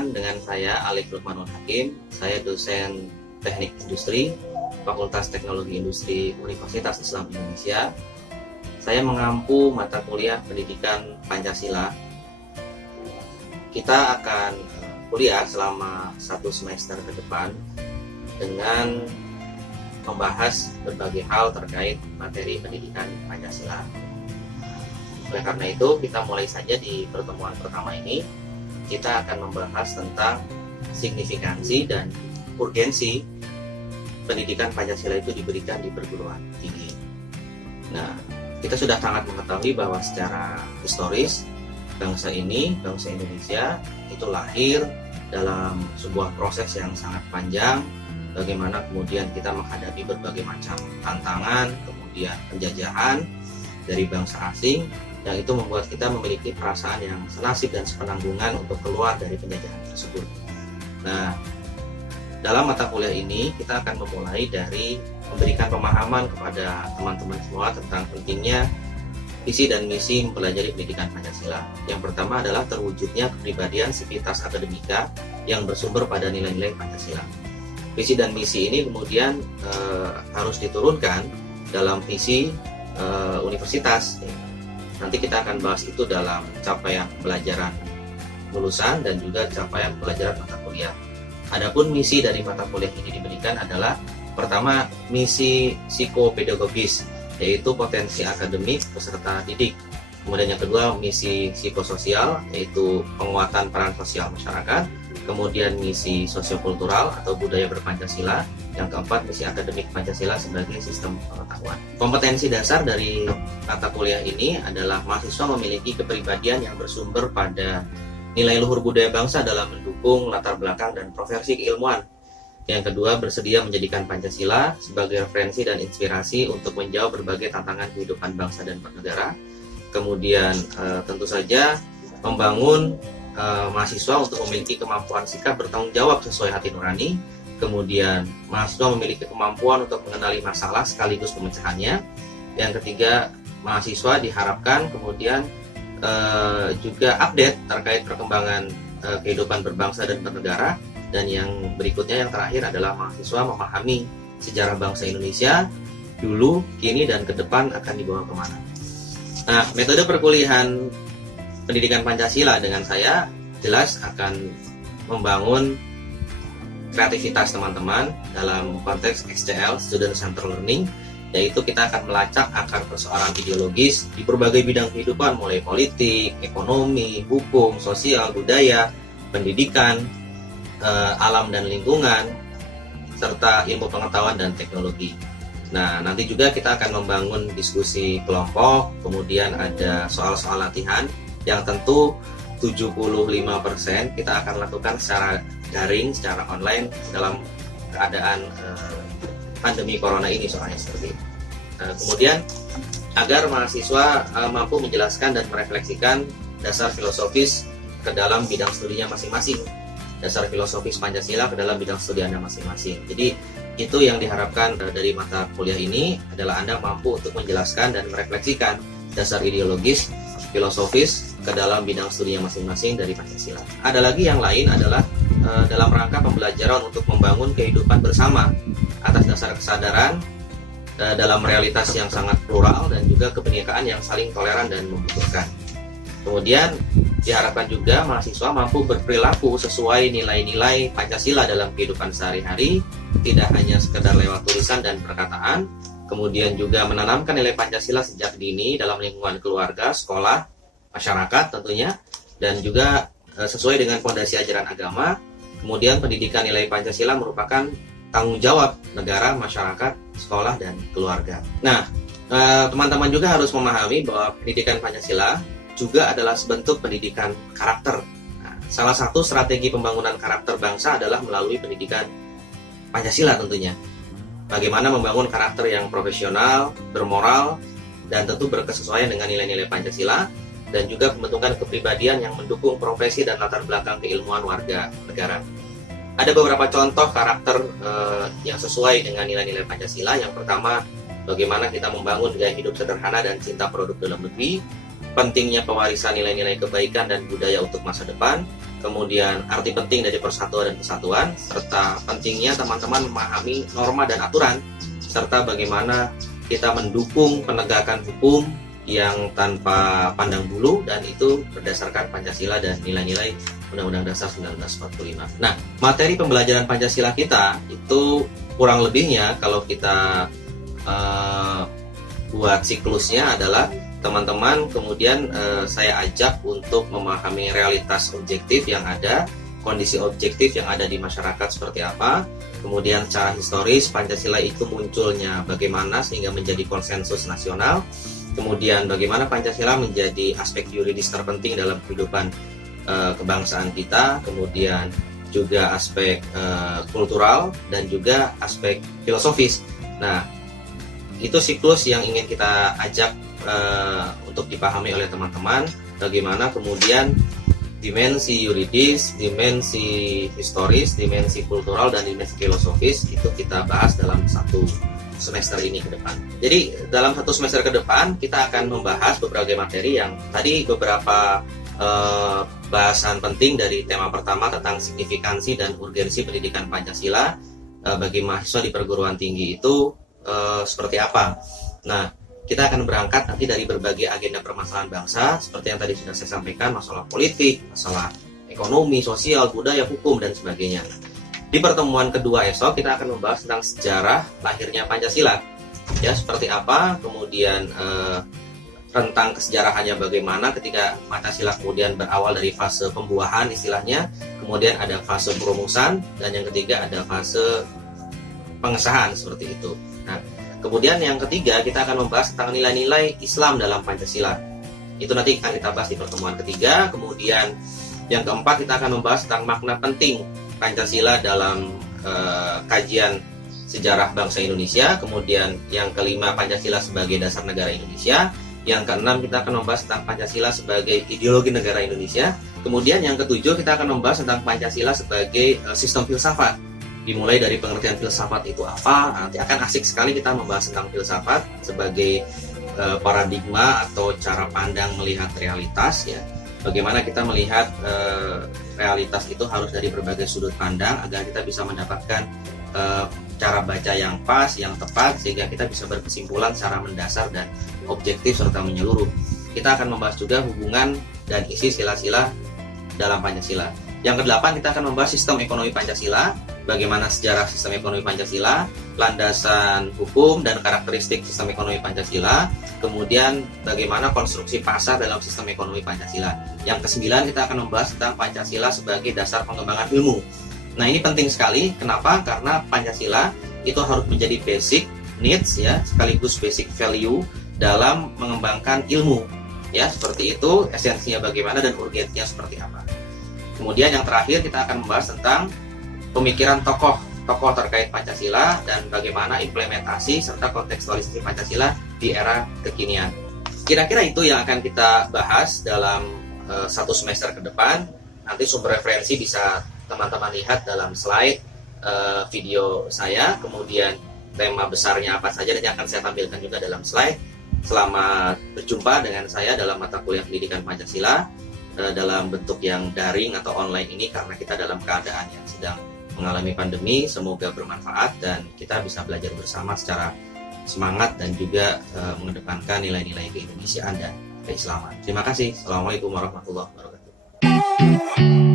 Perkenalkan, dengan saya Alif Lukmanul Hakim. Saya dosen Teknik Industri, Fakultas Teknologi Industri Universitas Islam Indonesia. Saya mengampu mata kuliah Pendidikan Pancasila. Kita akan kuliah selama 1 semester ke depan dengan membahas berbagai hal terkait materi pendidikan Pancasila. Oleh karena itu, kita mulai saja di pertemuan pertama ini. Kita akan membahas tentang signifikansi dan urgensi pendidikan Pancasila itu diberikan di perguruan tinggi. Nah, kita sudah sangat mengetahui bahwa secara historis bangsa ini, bangsa Indonesia itu lahir dalam sebuah proses yang sangat panjang. Bagaimana kemudian kita menghadapi berbagai macam tantangan, kemudian penjajahan dari bangsa asing, yang itu membuat kita memiliki perasaan yang senasib dan sepenanggungan untuk keluar dari penjajahan tersebut. Nah, dalam mata kuliah ini kita akan memulai dari memberikan pemahaman kepada teman-teman semua tentang pentingnya visi dan misi mempelajari pendidikan Pancasila. Yang pertama adalah terwujudnya kepribadian sivitas akademika yang bersumber pada nilai-nilai Pancasila. Visi dan misi ini kemudian harus diturunkan dalam visi universitas. Nanti kita akan bahas itu dalam capaian pelajaran lulusan dan juga capaian pelajaran mata kuliah. Adapun misi dari mata kuliah ini diberikan adalah pertama, misi psikopedagogis, yaitu potensi akademik peserta didik. Kemudian yang kedua, misi psikososial, yaitu penguatan peran sosial masyarakat. Kemudian misi sosiokultural atau budaya berpancasila. Yang keempat, misi akademik Pancasila sebagai sistem pengetahuan. Kompetensi dasar dari mata kuliah ini adalah mahasiswa memiliki kepribadian yang bersumber pada nilai luhur budaya bangsa dalam mendukung latar belakang dan profesi keilmuan. Yang kedua, bersedia menjadikan Pancasila sebagai referensi dan inspirasi untuk menjawab berbagai tantangan kehidupan bangsa dan bernegara. Kemudian tentu saja membangun mahasiswa untuk memiliki kemampuan sikap bertanggung jawab sesuai hati nurani. Kemudian mahasiswa memiliki kemampuan untuk mengenali masalah sekaligus pemecahannya. Yang ketiga, mahasiswa diharapkan kemudian juga update terkait perkembangan kehidupan berbangsa dan bernegara. Dan yang berikutnya, yang terakhir adalah mahasiswa memahami sejarah bangsa Indonesia dulu, kini, dan ke depan akan dibawa kemana. Nah, metode perkuliahan pendidikan Pancasila dengan saya jelas akan membangun kreativitas teman-teman dalam konteks SCL, Student Center Learning, yaitu kita akan melacak akar persoalan ideologis di berbagai bidang kehidupan, mulai politik, ekonomi, hukum, sosial, budaya, pendidikan, alam dan lingkungan, serta ilmu pengetahuan dan teknologi. Nah, nanti juga kita akan membangun diskusi kelompok, kemudian ada soal-soal latihan yang tentu 75% kita akan lakukan secara daring, secara online dalam keadaan pandemi corona ini soalnya seperti itu. Kemudian agar mahasiswa mampu menjelaskan dan merefleksikan dasar filosofis ke dalam bidang studinya masing-masing, dasar filosofis Pancasila ke dalam bidang studi Anda masing-masing. Jadi itu yang diharapkan dari mata kuliah ini adalah Anda mampu untuk menjelaskan dan merefleksikan dasar ideologis, filosofis ke dalam bidang studinya masing-masing dari Pancasila. Ada lagi yang lain adalah dalam rangka pembelajaran untuk membangun kehidupan bersama atas dasar kesadaran dalam realitas yang sangat plural dan juga kebinekaan yang saling toleran dan membutuhkan. Kemudian diharapkan juga mahasiswa mampu berperilaku sesuai nilai-nilai Pancasila dalam kehidupan sehari-hari, tidak hanya sekedar lewat tulisan dan perkataan. Kemudian juga menanamkan nilai Pancasila sejak dini dalam lingkungan keluarga, sekolah, masyarakat tentunya, dan juga sesuai dengan fondasi ajaran agama. Kemudian pendidikan nilai Pancasila merupakan tanggung jawab negara, masyarakat, sekolah, dan keluarga. Nah, teman-teman juga harus memahami bahwa pendidikan Pancasila juga adalah sebentuk pendidikan karakter. Nah, salah satu strategi pembangunan karakter bangsa adalah melalui pendidikan Pancasila tentunya. Bagaimana membangun karakter yang profesional, bermoral, dan tentu berkesesuaian dengan nilai-nilai Pancasila, dan juga pembentukan kepribadian yang mendukung profesi dan latar belakang keilmuan warga negara. Ada beberapa contoh karakter yang sesuai dengan nilai-nilai Pancasila. Yang pertama, bagaimana kita membangun gaya hidup sederhana dan cinta produk dalam negeri, pentingnya pewarisan nilai-nilai kebaikan dan budaya untuk masa depan, kemudian arti penting dari persatuan dan kesatuan, serta pentingnya teman-teman memahami norma dan aturan, serta bagaimana kita mendukung penegakan hukum yang tanpa pandang bulu, dan itu berdasarkan Pancasila dan nilai-nilai Undang-Undang Dasar 1945. Nah, materi pembelajaran Pancasila kita itu kurang lebihnya kalau kita buat siklusnya adalah teman-teman kemudian saya ajak untuk memahami realitas objektif yang ada, kondisi objektif yang ada di masyarakat seperti apa, kemudian secara historis Pancasila itu munculnya bagaimana sehingga menjadi konsensus nasional, kemudian bagaimana Pancasila menjadi aspek yuridis terpenting dalam kehidupan kebangsaan kita, kemudian juga aspek kultural dan juga aspek filosofis. Nah, itu siklus yang ingin kita ajak untuk dipahami oleh teman-teman, bagaimana kemudian dimensi yuridis, dimensi historis, dimensi kultural, dan dimensi filosofis itu kita bahas dalam satu semester ini ke depan. Jadi dalam satu semester ke depan kita akan membahas beberapa materi yang tadi beberapa bahasan penting dari tema pertama tentang signifikansi dan urgensi pendidikan Pancasila bagi mahasiswa di perguruan tinggi itu seperti apa. Nah, kita akan berangkat nanti dari berbagai agenda permasalahan bangsa seperti yang tadi sudah saya sampaikan, masalah politik, masalah ekonomi, sosial, budaya, hukum, dan sebagainya. Di pertemuan kedua esok kita akan membahas tentang sejarah lahirnya Pancasila, ya, seperti apa, kemudian rentang kesejarahannya bagaimana ketika Pancasila kemudian berawal dari fase pembuahan istilahnya, kemudian ada fase perumusan, dan yang ketiga ada fase pengesahan seperti itu. Nah, kemudian yang ketiga kita akan membahas tentang nilai-nilai Islam dalam Pancasila. Itu nanti akan kita bahas di pertemuan ketiga. Kemudian yang keempat kita akan membahas tentang makna penting Pancasila dalam kajian sejarah bangsa Indonesia. Kemudian yang kelima Pancasila sebagai dasar negara Indonesia. Yang keenam kita akan membahas tentang Pancasila sebagai ideologi negara Indonesia. Kemudian yang ketujuh kita akan membahas tentang Pancasila sebagai sistem filsafat. Dimulai dari pengertian filsafat itu apa, nanti akan asik sekali kita membahas tentang filsafat sebagai paradigma atau cara pandang melihat realitas, ya. Bagaimana kita melihat realitas itu harus dari berbagai sudut pandang agar kita bisa mendapatkan cara baca yang pas, yang tepat, sehingga kita bisa berkesimpulan secara mendasar dan objektif serta menyeluruh. Kita akan membahas juga hubungan dan isi sila-sila dalam Pancasila. Yang kedelapan kita akan membahas sistem ekonomi Pancasila, bagaimana sejarah sistem ekonomi Pancasila, landasan hukum dan karakteristik sistem ekonomi Pancasila, kemudian bagaimana konstruksi pasar dalam sistem ekonomi Pancasila. Yang kesembilan kita akan membahas tentang Pancasila sebagai dasar pengembangan ilmu. Nah, ini penting sekali. Kenapa? Karena Pancasila itu harus menjadi basic needs, ya, sekaligus basic value dalam mengembangkan ilmu, ya, seperti itu. Esensinya bagaimana dan urgensinya seperti apa. Kemudian yang terakhir kita akan membahas tentang pemikiran tokoh terkait Pancasila dan bagaimana implementasi serta kontekstualisasi Pancasila di era kekinian. Kira-kira itu yang akan kita bahas dalam satu semester ke depan. Nanti sumber referensi bisa teman-teman lihat dalam slide video saya. Kemudian tema besarnya apa saja dan yang akan saya tampilkan juga dalam slide. Selamat berjumpa dengan saya dalam mata kuliah pendidikan Pancasila dalam bentuk yang daring atau online ini, karena kita dalam keadaan yang sedang mengalami pandemi. Semoga bermanfaat dan kita bisa belajar bersama secara semangat dan juga mengedepankan nilai-nilai keindonesiaan dan keislaman. Terima kasih. Assalamualaikum warahmatullahi wabarakatuh.